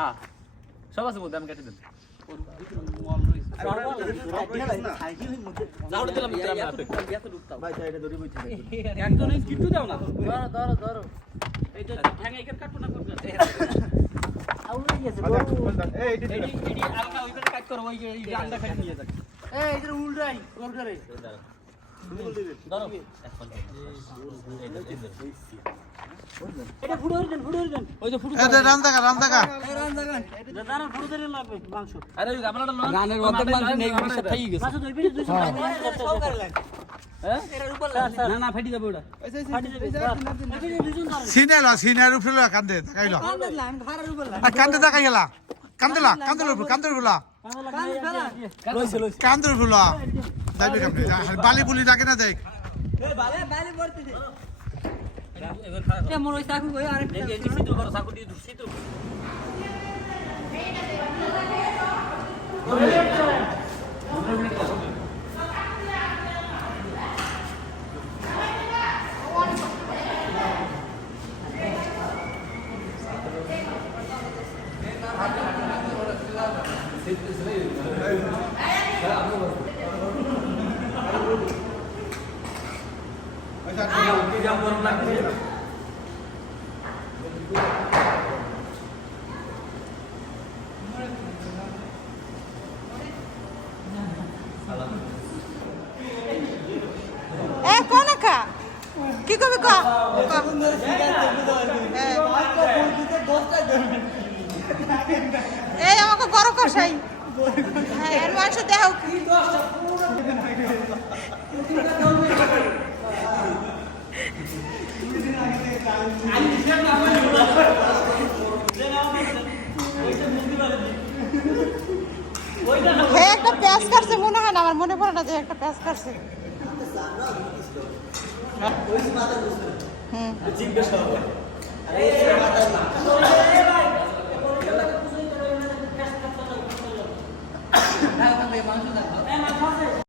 হ্যাঁ সব আছে বলতে আমি কেটে দেন একজনই কিট্টু দাও না ধরো এই তো ঠ্যাঙ্গা এখানে কাটবো না করবে এডি আলকা ওইখানে কাট করো ওই ডান্ডা খাই নিয়ে যাক এই এটা উল্টাই গোল করে ধরো এটা ফুড়ে দেন ওই যে ফুড়ে এই রাম জায়গা দাদা ফুড়ে ধরে লাগবে মাংস আরে ওই গামলাটা লন গানের অর্ধেক মাংস নেই সব খাই গেছে মাছ ধরবি 200 সব করে লাগ হ্যাঁ এর উপর না না ফাটি যাবে ওটা ফাটি যাবে সিনার উপরে কান্দে তাকাইলো কান্দে তাকাইলা কান্দর উপর যাইবে কেমনে বালি বুলি ডাকে না দেখ বালি পড়তে দে এবার খারাপ কে মোর ওই চাকু কই আরেকটা এই যে সিদ্ধ করো চাকু দিয়ে সিদ্ধ কি করবি ক এই আমাকে গরম কষাই হ্যাঁ এর মাংস দেহ একটা পেঁয়াজ কাটছে মনে হয় না আমার মনে পড়ে না যে একটা পেঁয়াজ কাটছে মাংস